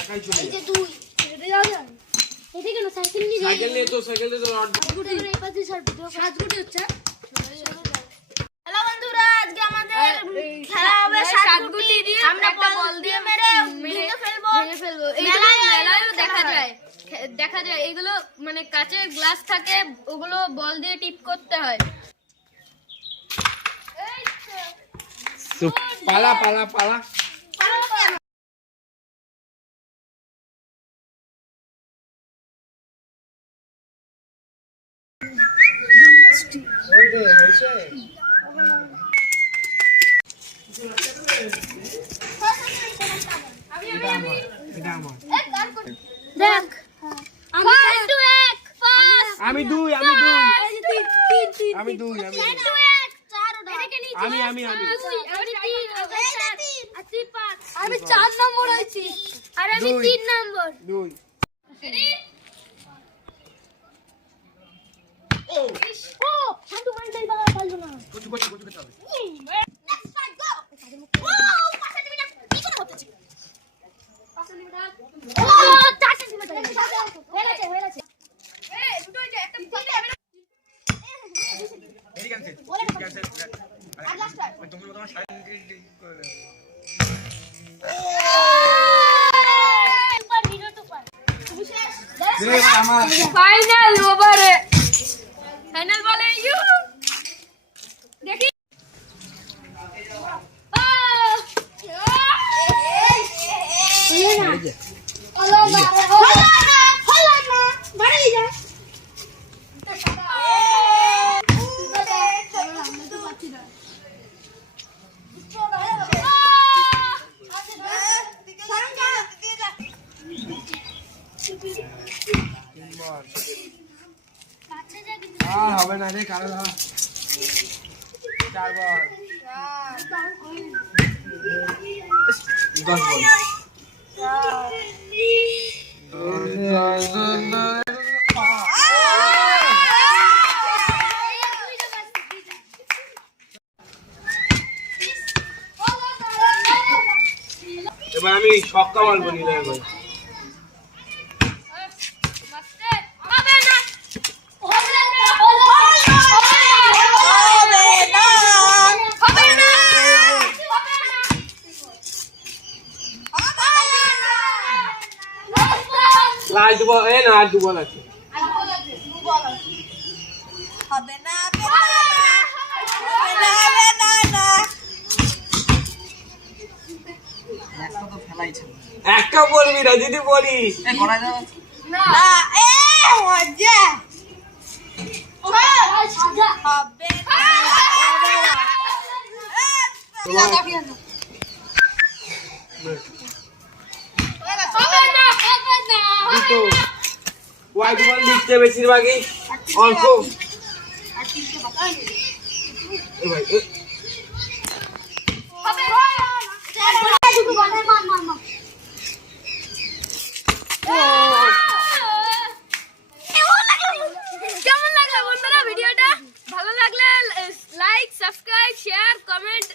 একাই চলে এই যে তুই এটা যাও না এটা কেন সাইকেল নিয়ে যাই সাইকেল নিয়ে তো গুটি এই পাশে সর ভিডিও 7 গুটি হচ্ছে হ্যালো বন্ধুরা আজকে আমাদের খেলা হবে 7 গুটি দিয়ে আমরা বল দিয়ে মেরে ভেঙে ফেলবো এইগুলো মেলায়ও দেখা যায় এগুলো মানে কাচের গ্লাস থাকে ওগুলো বল দিয়ে টিপ করতে হয় পালা পালা পালা দেখ আমি দুই আমি 4 নম্বর হইছি আর আমি 3 নম্বর দুই ও শান্ত মাইন্ড দেই বাবা পারলো না কচু খেতে হবে নেক্সট ফাইট গো ও 5 সেন্টিমিটার কি করে হচ্ছে 5 সেন্টিমিটার ও 4 সেন্টিমিটার হয়ে গেছে এই দুটো যে একটা দিতে হবে না এই ক্যান্সেল আর লাস্ট টাইম তুমি তোমার সাইড করে সুপার হিরো সুপার আমার ফাইনাল ওভারে ফাইনাল বলে ইউ দেখি হবে না রে কারণ 4 বার 10 বল এবার আমি ছক্কা মারবো নিলে ভাই লাস্ট বল এ না আর দু বল আছে হবে না একটা বলবি না যদি বলিস না এ মজা হবে দুটো হোয়াইট বল লিখতে বেশিরভাগই অল্প এ ভাই কেমন লাগলো বন্ধুরা ভিডিওটা ভালো লাগলে লাইক সাবস্ক্রাইব শেয়ার কমেন্ট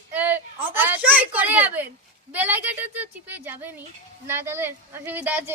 অবশ্যই করে যাবেন বেল আইকনটা তো চিপে যাবেনই না গেলে অসুবিধা আছে